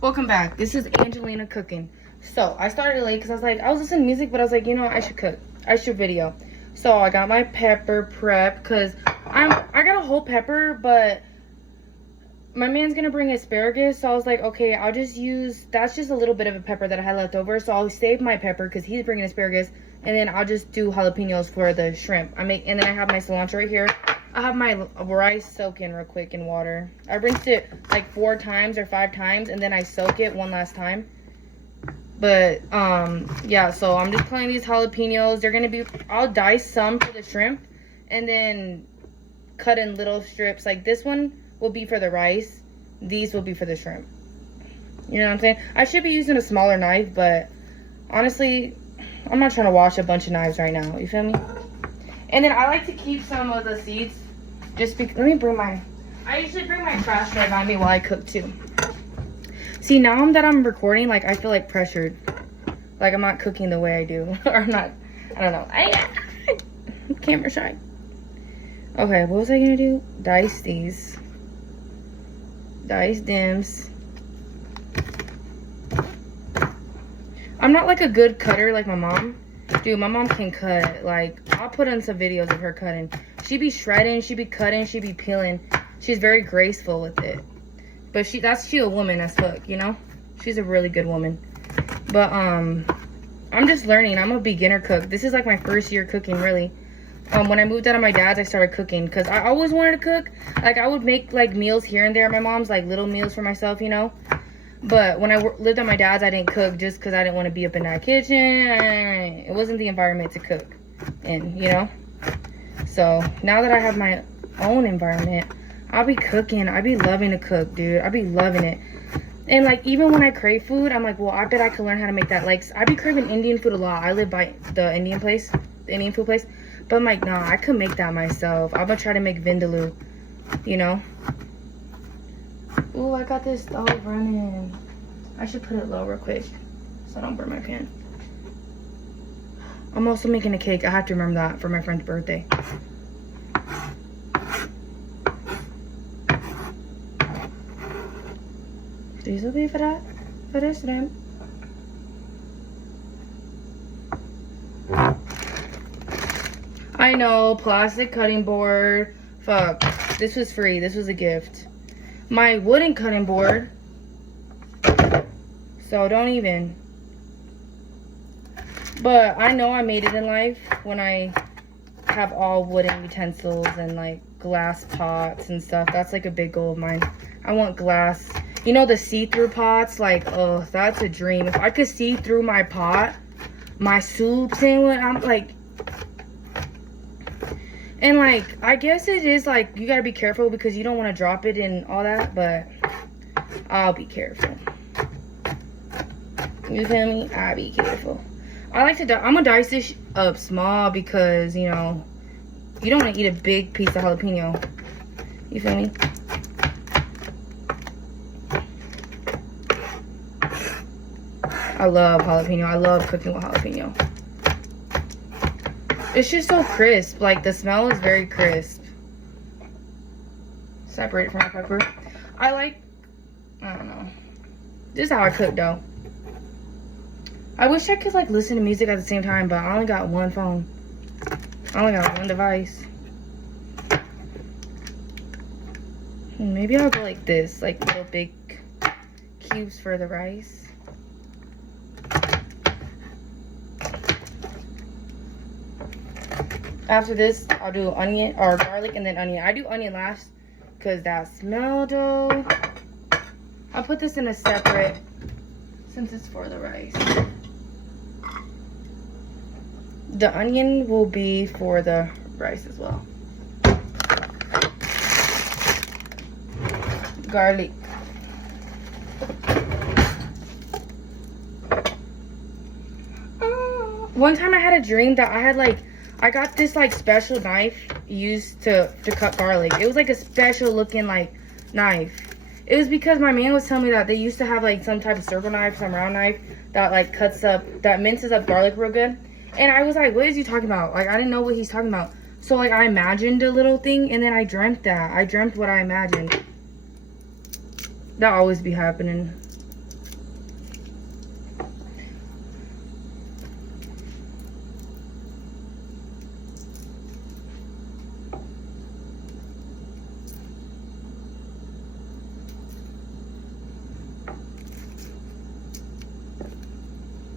Welcome back. This is Angelina cooking. So I started late because I was listening to music, but I was like, you know what, I should cook. I should video. So I got my pepper prep because I got a whole pepper, but my man's gonna bring asparagus. So I was like, okay, I'll just use, that's just a little bit of a pepper that I had left over. So I'll save my pepper because he's bringing asparagus, and then I'll just do jalapenos for the shrimp. And then I have my cilantro right here. I have my rice soaking real quick in water. I rinsed it like 4 times or 5 times, and then I soak it one last time. But yeah, so I'm just putting these jalapenos. They're gonna be, I'll dice some for the shrimp and then cut in little strips. Like this one will be for the rice, these will be for the shrimp. You know what I'm saying? I should be using a smaller knife, but honestly, I'm not trying to wash a bunch of knives right now. You feel me? And then I like to keep some of the seeds just because, I usually bring my trash bag on me while I cook too. See, now that I'm recording, like I feel like pressured. Like I'm not cooking the way I do. Or I don't know. I'm camera shy. Okay, what was I gonna do? Dice these. Dice dims. I'm not like a good cutter like my mom. Dude, my mom can cut. Like, I'll put on some videos of her cutting. She be shredding, she be cutting, she be peeling. She's very graceful with it. But she a woman as fuck, you know? She's a really good woman. But, I'm just learning. I'm a beginner cook. This is like my first year cooking, really. When I moved out of my dad's, I started cooking. Because I always wanted to cook. Like, I would make, like, meals here and there at my mom's. Like, little meals for myself, you know? But when I lived at my dad's, I didn't cook just because I didn't want to be up in that kitchen. It wasn't the environment to cook in, you know? So, now that I have my own environment, I'll be cooking. I be loving to cook, dude. I be loving it. And, like, even when I crave food, I'm like, well, I bet I could learn how to make that. Like, I be craving Indian food a lot. I live by the Indian food place. But I'm like, nah, I could make that myself. I'm going to try to make vindaloo, you know? Ooh, I got this stove running. I should put it low real quick so I don't burn my pan. I'm also making a cake. I have to remember that for my friend's birthday. These will be for that. For this shrimp. I know, plastic cutting board. Fuck. This was free. This was a gift. My wooden cutting board, so don't even. But I know I made it in life when I have all wooden utensils and like glass pots and stuff. That's like a big goal of mine. I want glass, you know, the see-through pots. Like, oh, that's a dream. If I could see through my pot, my soups and what, I'm like. And, like, I guess it is, like, you gotta be careful because you don't want to drop it and all that, but I'll be careful. You feel me? I'll be careful. I'm gonna dice this up small because, you know, you don't want to eat a big piece of jalapeno. You feel me? I love jalapeno. I love cooking with jalapeno. It's just so crisp. Like, the smell is very crisp. Separate it from the pepper. I don't know. This is how I cook, though. I wish I could, like, listen to music at the same time, but I only got one phone. I only got one device. Maybe I'll go like this. Like, little big cubes for the rice. After this, I'll do onion or garlic and then onion. I do onion last because that smell, though. I'll put this in a separate since it's for the rice. The onion will be for the rice as well. Garlic. One time I had a dream that I got this like special knife used to cut garlic. It was like a special looking like knife. It was because my man was telling me that they used to have like some type of circle knife, some round knife that like that minces up garlic real good. And I was like, what is he talking about? Like, I didn't know what he's talking about. So like I imagined a little thing and then I dreamt that. I dreamt what I imagined. That always be happening.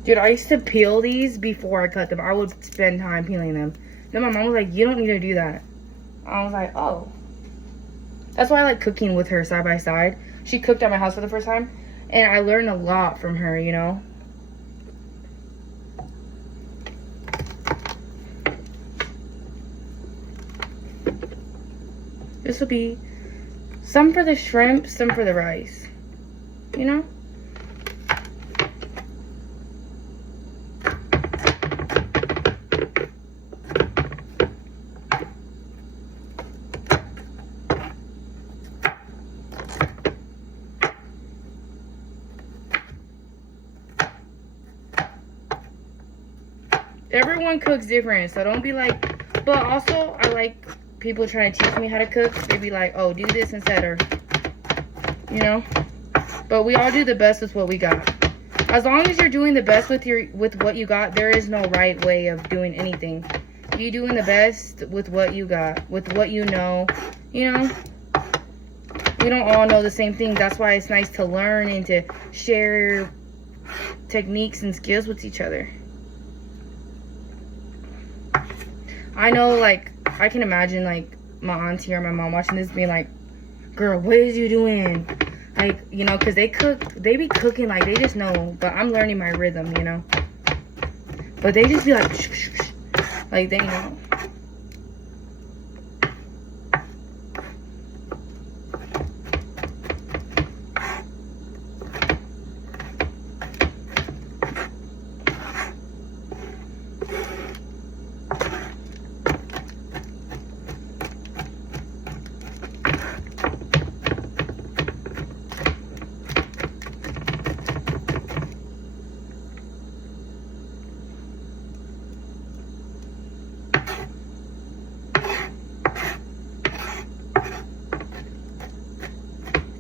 Dude, I used to peel these before I cut them. I would spend time peeling them. Then my mom was like, you don't need to do that. I was like, oh. That's why I like cooking with her side by side. She cooked at my house for the first time. And I learned a lot from her, you know. This will be some for the shrimp, some for the rice. You know? Everyone cooks different, so don't be like, but also I like people trying to teach me how to cook. They be like, oh, do this instead, or, you know, but we all do the best with what we got. As long as you're doing the best with what you got, there is no right way of doing anything. You doing the best with what you got, with what you know. We don't all know the same thing. That's why it's nice to learn and to share techniques and skills with each other. I know, like, I can imagine, like, my auntie or my mom watching this being like, girl, what is you doing? Like, you know, because they be cooking like they just know, but I'm learning my rhythm, you know. But they just be like, shh, shh, shh. Like, they know.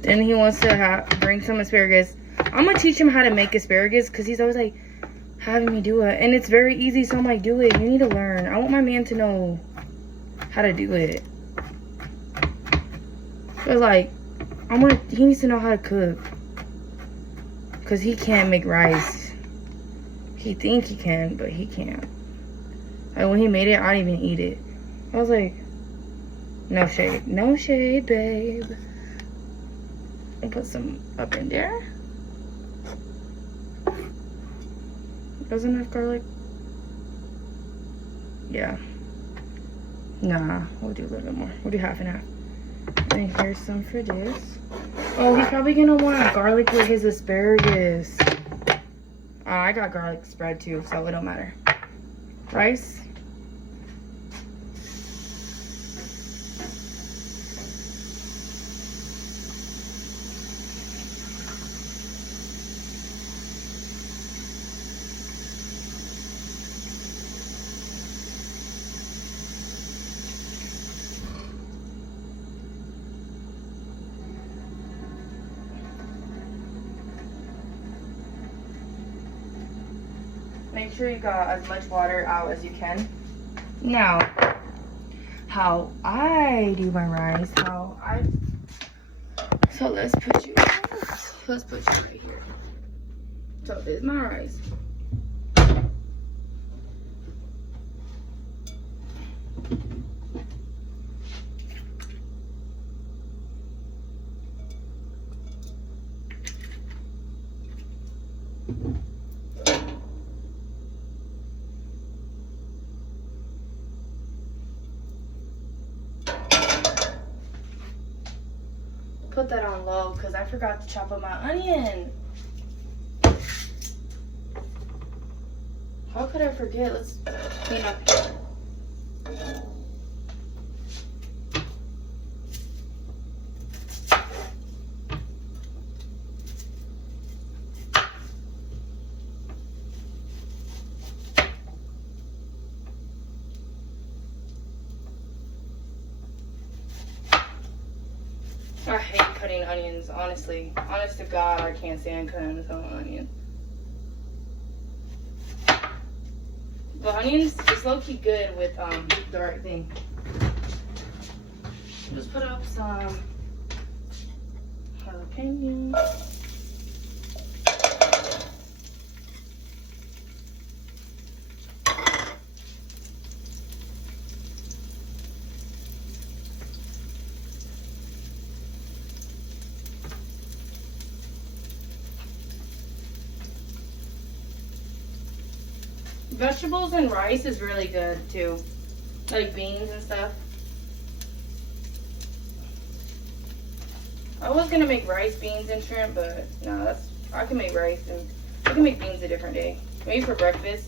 And he wants to bring some asparagus. I'm going to teach him how to make asparagus because he's always like having me do it. And it's very easy, so I'm like, do it. You need to learn. I want my man to know how to do it. But like, he needs to know how to cook. Because he can't make rice. He think he can, but he can't. Like when he made it, I didn't even eat it. I was like, no shade. No shade, babe. I'll put some up in there. Doesn't have garlic? Yeah. Nah, we'll do a little bit more. We'll do half and half. And here's some for this. Oh, he's probably gonna want garlic with his asparagus. I got garlic spread too, so it don't matter. Rice. Make sure you got as much water out as you can. Now, how I do my rice, so let's put you right here. So this is my rice. Put that on low because I forgot to chop up my onion. How could I forget? Let's clean up here. I hate cutting onions, honestly. Honest to God, I can't stand cutting some onions. But onions is low-key good with the right thing. Just put up some jalapeno. Vegetables and rice is really good too. Like beans and stuff. I was gonna make rice, beans, and shrimp, but no, I can make rice and I can make beans a different day. Maybe for breakfast.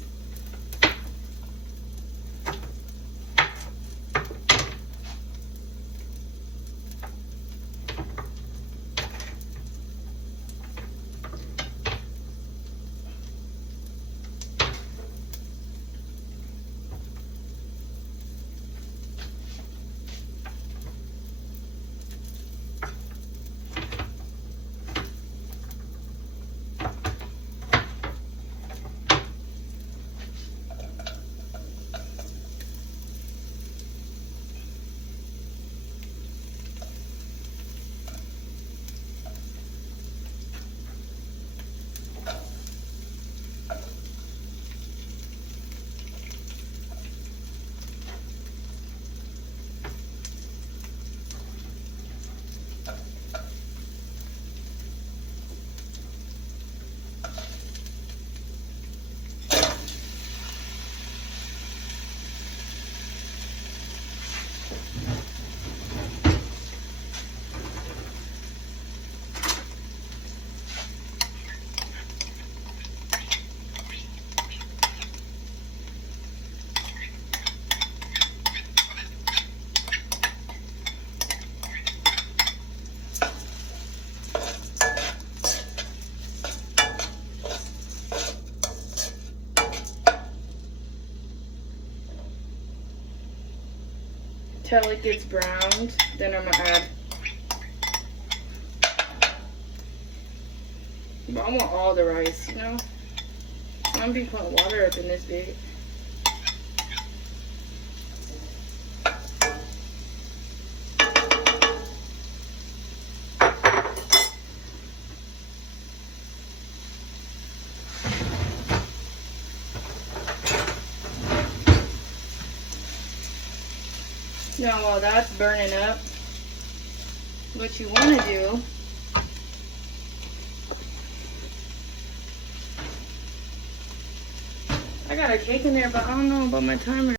Till it gets browned, then I'm gonna add. But I want all the rice, you know? I'm gonna be putting water up in this big. Now while that's burning up, what you want to do I got a cake in there, but I don't know about my timer.